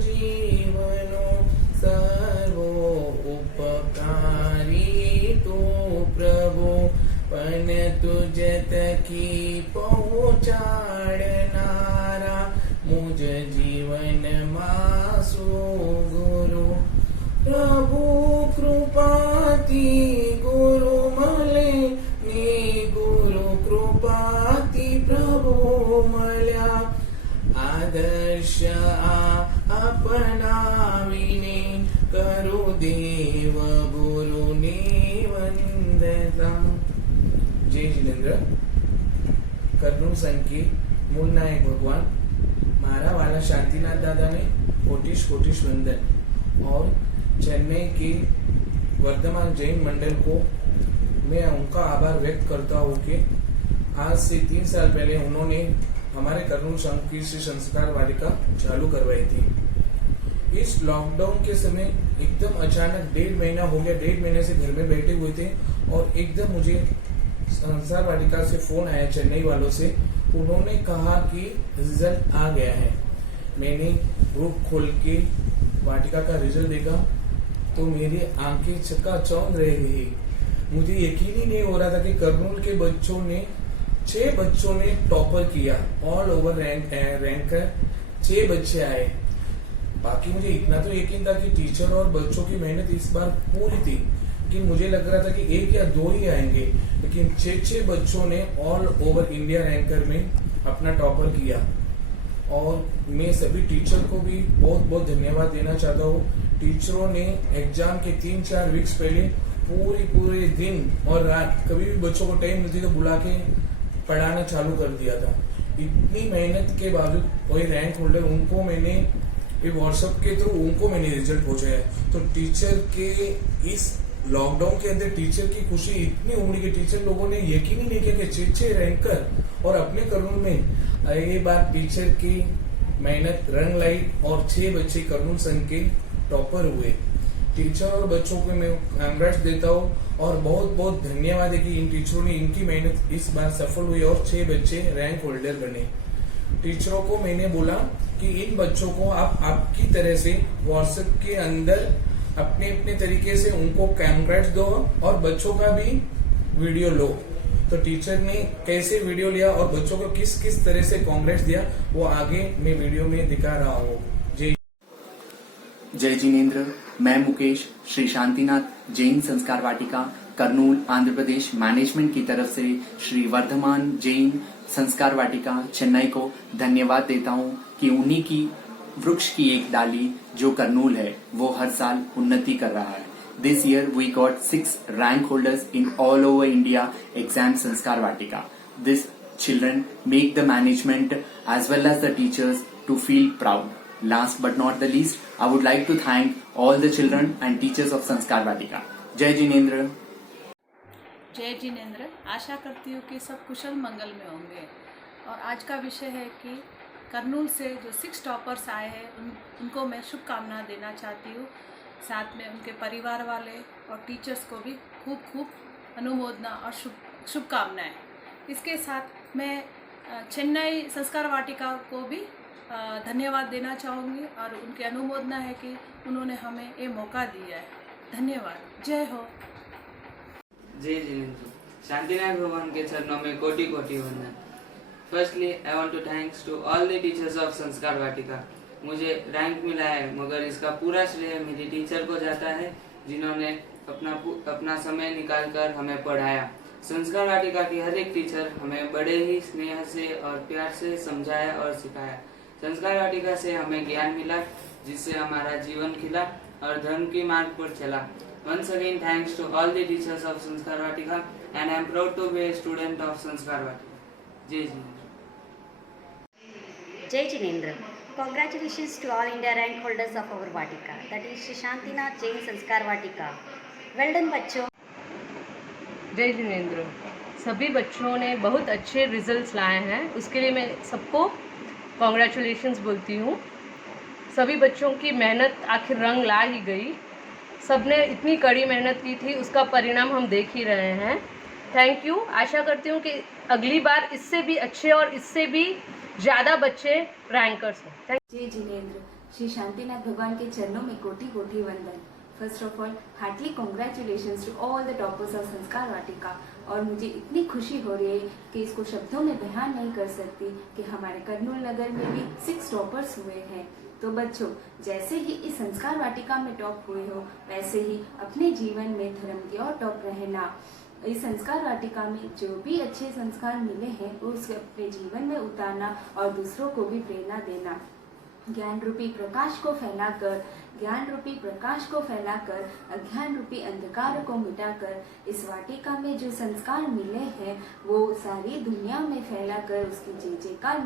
जीवनो सर्वो उपकारी तो प्रभु पण तुझ तकी पहुंचाडणारा मुझ जीवन मासो गुरु प्रभु कृपाती गुरु मले ने गुरु कृपाती प्रभु मल्या आदर्श अपनाविने करू देव गुरुने वंदना। जय जिनेन्द्र। कर्नूल संघ के मूल नायक भगवान मारा वाला शांतिनाथ दादा ने कोटिश कोटिश वंदन और चेन्नई के वर्धमान जैन मंडल को मैं उनका आभार व्यक्त करता हूँ कि आज से 3 साल पहले उन्होंने हमारे कर्नूल संघ की श्री संस्कार वाटिका चालू करवाई थी। इस लॉकडाउन के समय एकदम अचानक 1.5 महीना हो गया, 1.5 महीने से घर में बैठे हुए थे और एकदम मुझे संस्कार वाटिका से फोन आया चेन्नई वालों से। उन्होंने कहा कि रिजल्ट आ गया है। मैंने ग्रुप खोल के वाटिका का रिजल्ट देखा तो मेरी आंखें चकाचौंध रह गई। मुझे यकीन ही नहीं हो रहा था कि कर्नूल के बच्चों ने 6 बच्चों ने टॉपर किया। ऑल ओवर रैंकर 6 बच्चे आए। बाकी मुझे इतना तो यकीन था कि टीचर और बच्चों की मेहनत इस बार पूरी थी कि मुझे लग रहा था कि 1 या 2 ही आएंगे, लेकिन 6 बच्चों ने ऑल ओवर इंडिया रैंकर में अपना टॉपर किया। और मैं सभी टीचर को भी बहुत बहुत धन्यवाद देना चाहता हूँ। टीचरों ने एग्जाम के 3-4 वीक्स पहले पूरे दिन और रात कभी भी बच्चों को टाइम मिलती तो बुला के पढ़ाना चालू कर दिया था। इतनी मेहनत के बावजूद कोई रैंक होल्डर उनको मैंने व्हाट्सएप के थ्रू उनको मैंने रिजल्ट पहुंचाया। तो टीचर के इस लॉकडाउन के अंदर टीचर की खुशी इतनी उमड़ी कि टीचर लोगों ने यकीन ही नहीं किया कि 6 रैंकर और अपने कर्नूल में ये बात टीचर की मेहनत रंग लाई और 6 बच्चे कर्नूल संघ के टॉपर हुए। टीचर और बच्चों को मैं कांग्रेट्स देता हूँ और बहुत बहुत धन्यवाद है कि इन टीचरों ने इनकी मेहनत इस बार सफल हुई और 6 बच्चे रैंक होल्डर बने। टीचरों को मैंने बोला कि इन बच्चों को आप आपकी तरह से व्हाट्सएप के अंदर अपने अपने तरीके से उनको कांग्रेट्स दो और बच्चों का भी वीडियो लो। तो टीचर ने कैसे वीडियो लिया और बच्चों को किस किस तरह से कांग्रेट्स दिया वो आगे मैं वीडियो में दिखा रहा हूँ। जय जिनेन्द्र। मैं मुकेश श्री शांतिनाथ जैन संस्कार वाटिका कर्नूल आंध्र प्रदेश मैनेजमेंट की तरफ से श्री वर्धमान जैन संस्कार वाटिका चेन्नई को धन्यवाद देता हूं कि उन्हीं की वृक्ष की एक डाली जो कर्नूल है वो हर साल उन्नति कर रहा है। This year we got 6 rank holders in all over India exam Sanskar Vatika. These children make the management as well as the teachers to feel proud. Last but not the least, I would like to thank all the children and teachers of Sanskar Vatika. Jai Jinendra. जय जिनेन्द्र। आशा करती हूँ कि सब कुशल मंगल में होंगे। और आज का विषय है कि कर्नूल से जो 6 टॉपर्स आए हैं उनको मैं शुभकामना देना चाहती हूँ। साथ में उनके परिवार वाले और टीचर्स को भी खूब खूब अनुमोदना और शुभकामनाएं। इसके साथ मैं चेन्नई संस्कार वाटिका को भी धन्यवाद देना चाहूँगी और उनकी अनुमोदना है कि उन्होंने हमें ये मौका दिया है। धन्यवाद। जय हो। जय जिनेन्द्र। शांतिनाथ भगवान के चरणों में कोटि कोटि वंदन। Firstly I want to thanks to all the teachers of Sanskar Vatika. मुझे रैंक मिला है मगर इसका पूरा श्रेय मेरी टीचर को जाता है जिन्होंने अपना समय निकालकर हमें पढ़ाया। संस्कार वाटिका की हर एक टीचर हमें बड़े ही स्नेह से और प्यार से समझाया और सिखाया। संस्कार वाटिका से हमें ज्ञान मिला जिससे हमारा जीवन खिला और धर्म की मार्ग पर चला। Once again thanks to all the teachers of Sanskar Vatika and I am proud to be a student of Sanskar Vatika. Jai Jinendra. Jai Jinendra. Congratulations to all India rank holders of our Vatika, that is Shri Shantinath Jain Sanskar Vatika. Well done बच्चों। जय जिनेन्द्र। सभी बच्चों ने बहुत अच्छे results लाए हैं, उसके लिए मैं सबको कॉन्ग्रेचुलेशंस बोलती हूँ। सभी बच्चों की मेहनत आखिर रंग ला ही गई। सबने इतनी कड़ी मेहनत की थी, उसका परिणाम हम देख ही रहे हैं। Thank you. आशा करती हूँ कि अगली बार इससे भी अच्छे और इससे भी ज़्यादा बच्चे रैंकर्स हों। जय जिनेन्द्र। श्री शांतिनाथ भगवान के चरणों में कोटि कोटि वंदन। First of all heartly congratulations to all the toppers of Sanskar Vatika. और मुझे इतनी खुशी हो रही है कि इसको शब्दों में बयान नहीं कर सकती कि हमारे कर्नूल नगर में भी 6 टॉपर्स हुए हैं। तो बच्चों, जैसे ही इस संस्कार वाटिका में टॉप हुए हो, वैसे ही अपने जीवन में धर्म की और टॉप रहना। इस संस्कार वाटिका में जो भी अच्छे संस्कार मिले हैं वो उसके अपने जीवन में उतारना और दूसरों को भी प्रेरणा देना। ज्ञान रूपी प्रकाश को फैलाकर अज्ञान रूपी अंधकार को मिटाकर इस वाटिका में जो संस्कार मिले हैं वो सारी दुनिया में फैलाकर उसकी जय जयकार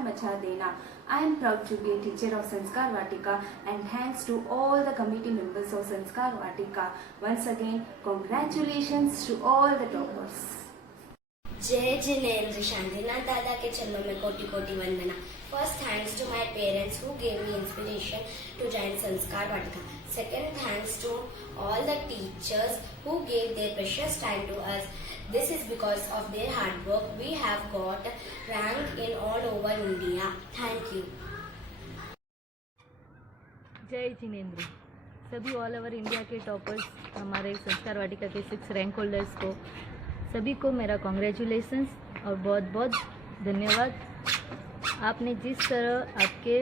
मचा देना। I am proud to be a teacher of Sanskar Vatika and thanks to all the committee members of Sanskar Vatika. Once again, congratulations to all the toppers. जय जिनेंद्र। शांतिनाथ दादा के चरणों में कोटि कोटि वंदना। First, thanks to my parents who gave me inspiration to join Sanskar Vatika. Second, thanks to all the teachers who gave their precious time to us. This is because of their hard work we have got rank in all over India. Thank you. जय जिनेंद्र। सभी all over India के toppers, हमारे संस्कार वाटिका के 6 rank holders को सभी को मेरा कॉन्ग्रेचुलेशंस और बहुत बहुत धन्यवाद। आपने जिस तरह आपके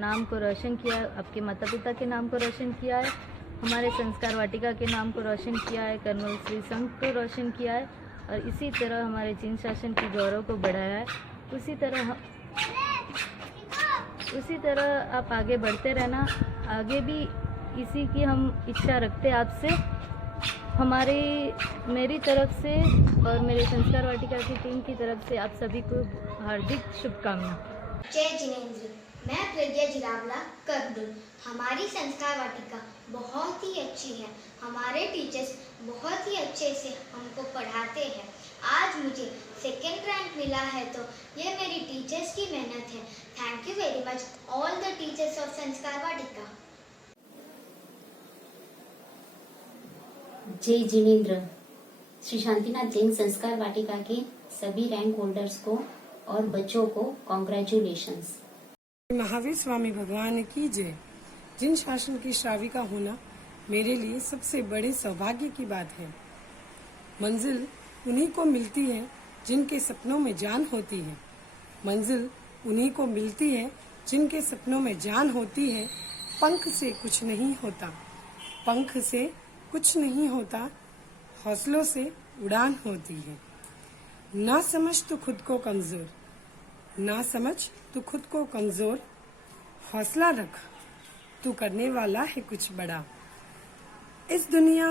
नाम को रोशन किया, आपके माता पिता के नाम को रोशन किया है, हमारे संस्कार वाटिका के नाम को रोशन किया है, कर्नूल श्री संघ को रोशन किया है और इसी तरह हमारे जिन शासन की गौरव को बढ़ाया है, उसी तरह आप आगे बढ़ते रहना। आगे भी इसी की हम इच्छा रखते हैं आपसे। मेरी तरफ से और मेरे संस्कार वाटिका की टीम की तरफ से आप सभी को हार्दिक शुभकामनाएं। जय जिनेंद्र। मैं प्रज्ञा जिरावला कर्नूल। हमारी संस्कार वाटिका बहुत ही अच्छी है। हमारे टीचर्स बहुत ही अच्छे से हमको पढ़ाते हैं। आज मुझे 2nd रैंक मिला है तो ये मेरी टीचर्स की मेहनत है। Thank you very much all the teachers of Sanskar वाटिका। जय जिनेंद्र। श्री शांतिनाथ जैन संस्कार वाटिका के सभी रैंक होल्डर्स को और बच्चों को कॉन्ग्रेचुलेशंस। महावीर स्वामी भगवान की जय। जिन शासन की श्राविका होना मेरे लिए सबसे बड़े सौभाग्य की बात है। मंजिल उन्हीं को मिलती है जिनके सपनों में जान होती है। मंजिल उन्हीं को मिलती है जिनके सपनों में जान होती है। पंख से कुछ नहीं होता, पंख से कुछ नहीं होता, हौसलों से उड़ान होती है। ना समझ तो खुद को कमजोर, ना समझ तो खुद को कमजोर, हौसला रख तू करने वाला है कुछ बड़ा। इस दुनिया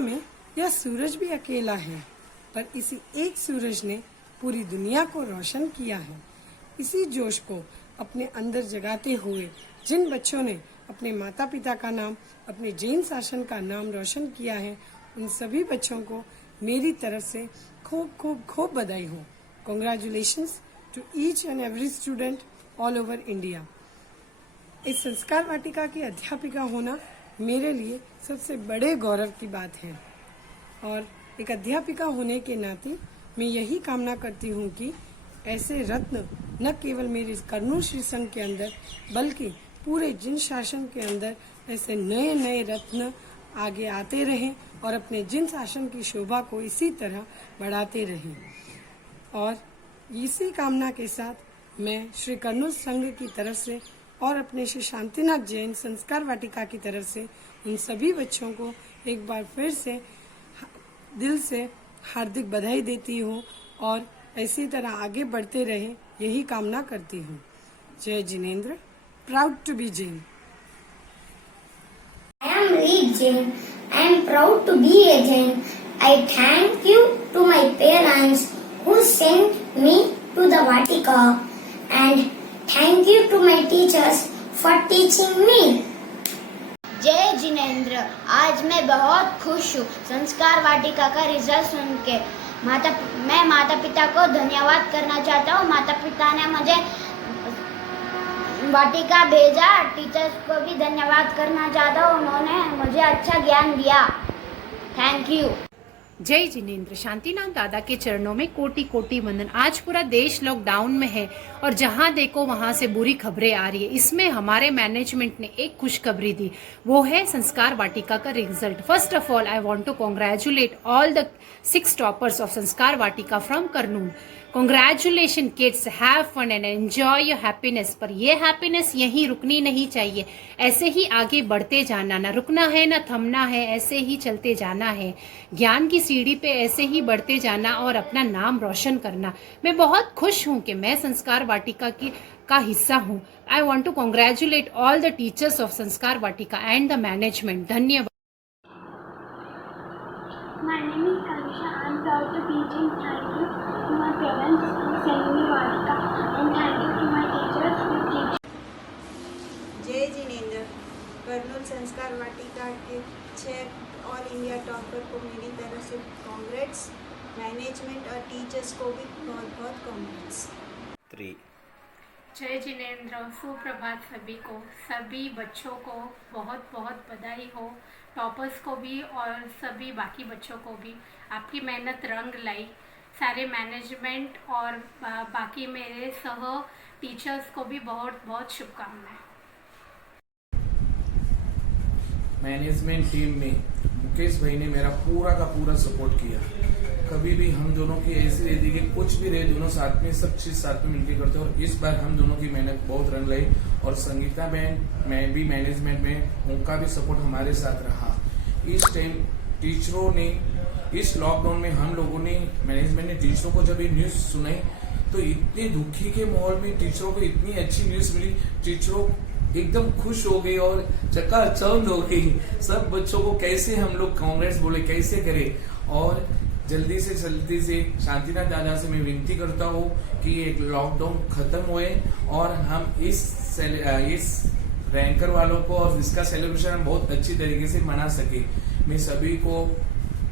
में यह सूरज भी अकेला है, पर इसी एक सूरज ने पूरी दुनिया को रोशन किया है। इसी जोश को अपने अंदर जगाते हुए जिन बच्चों ने अपने माता पिता का नाम, अपने जैन शासन का नाम रोशन किया है, उन सभी बच्चों को मेरी तरफ से खूब खूब खूब बधाई हो। Congratulations to each and every student all over India. इस संस्कार वाटिका की अध्यापिका होना मेरे लिए सबसे बड़े गौरव की बात है और एक अध्यापिका होने के नाते मैं यही कामना करती हूँ कि ऐसे रत्न न केवल मेरे कर्नूल श्री संघ के अंदर बल्कि पूरे जिन शासन के अंदर ऐसे नए नए रत्न आगे आते रहें और अपने जिन शासन की शोभा को इसी तरह बढ़ाते रहें। और इसी कामना के साथ मैं श्री कर्नूल संघ की तरफ से और अपने श्री शांतिनाथ जैन संस्कार वाटिका की तरफ से उन सभी बच्चों को एक बार फिर से दिल से हार्दिक बधाई देती हूँ और इसी तरह आगे बढ़ते रहे यही कामना करती हूँ। जय जिनेंद्र। Proud to be Jain. I am Reed Jain. I am proud to be a Jain. I thank you to my parents who sent me to the Vatika and thank you to my teachers for teaching me. जय जिनेंद्र। आज मैं बहुत खुश हूँ संस्कार वाटिका का result सुन के। मैं माता पिता को धन्यवाद करना चाहता हूँ। माता पिता ने मुझे वाटिका भेजा। टीचर्स को भी धन्यवाद करना चाहता हूँ, उन्होंने मुझे अच्छा ज्ञान दिया। Thank you. जय जिनेंद्र। शांतिनाथ दादा के चरणों में कोटि कोटि वंदन। आज पूरा देश लॉकडाउन में है और जहां देखो वहां से बुरी खबरें आ रही है। इसमें हमारे मैनेजमेंट ने एक खुशखबरी दी, वो है संस्कार वाटिका का result. First of all I want to congratulate all the 6 toppers of Sanskar Vatika from Kurnool. Congratulation kids, have fun and enjoy your happiness. पर ये हैप्पीनेस यहीं रुकनी नहीं चाहिए, ऐसे ही आगे बढ़ते जाना, ना रुकना है ना थमना है, ऐसे ही चलते जाना है। ज्ञान की सीढ़ी पे ऐसे ही बढ़ते जाना और अपना नाम रोशन करना। मैं बहुत खुश हूँ कि मैं संस्कार वाटिका का हिस्सा हूँ। I want to congratulate all the teachers of Sanskar Vatika and the management. धन्यवाद। My name is Alisha. I am proud to be in. Thank you to my parents for sending me Vatika, and thank you to my teachers who teach. जय जिनेंद्र। कर्नूल संस्कार वाटिका के 6 all India topper को मेरी तरफ से congrats. Management और teachers को भी बहुत बहुत कांग्रेट्स। 3 जय जिनेंद्र। सुप्रभात सभी को, सभी बच्चों को बहुत बहुत बधाई हो, टॉपर्स को भी और सभी बाकी बच्चों को भी। आपकी मेहनत रंग लाई। सारे मैनेजमेंट और बाकी मेरे सह टीचर्स को भी बहुत बहुत शुभकामनाएं। मैनेजमेंट टीम में मुकेश भाई ने मेरा पूरा का पूरा सपोर्ट किया। कभी भी हम दोनों की ऐसी रहती कि कुछ भी रहे, दोनों साथ में सब चीज साथ में मिलकर करते। और इस बार हम दोनों की मेहनत बहुत रंग लाई। और संगीता बहन, मैं भी मैनेजमेंट में, उनका भी सपोर्ट हमारे साथ रहा। इस टाइम टीचरों ने, इस लॉकडाउन में हम लोगों ने, मैनेजमेंट ने टीचरों को जब ये न्यूज सुनाई तो इतने दुखी के माहौल में टीचरों को इतनी अच्छी न्यूज मिली। टीचरों एकदम खुश हो गई और चकाचौंध हो गई। सब बच्चों को कैसे हम लोग कांग्रेस बोले, कैसे करें। और जल्दी से शांतिनाथ दादा से मैं विनती करता हूँ कि ये लॉकडाउन खत्म हुए और हम इस रैंकर वालों को और इसका सेलिब्रेशन हम बहुत अच्छी तरीके से मना सके। मैं सभी को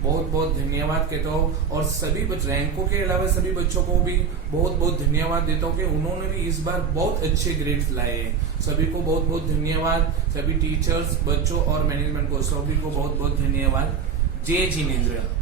बहुत बहुत धन्यवाद कहता हूँ और सभी रैंकों के अलावा सभी बच्चों को भी बहुत बहुत धन्यवाद देता हूँ कि उन्होंने भी इस बार बहुत अच्छे ग्रेड्स लाए हैं। सभी को बहुत बहुत धन्यवाद, सभी टीचर्स, बच्चों और मैनेजमेंट को सभी को बहुत बहुत धन्यवाद। जय जिनेंद्र।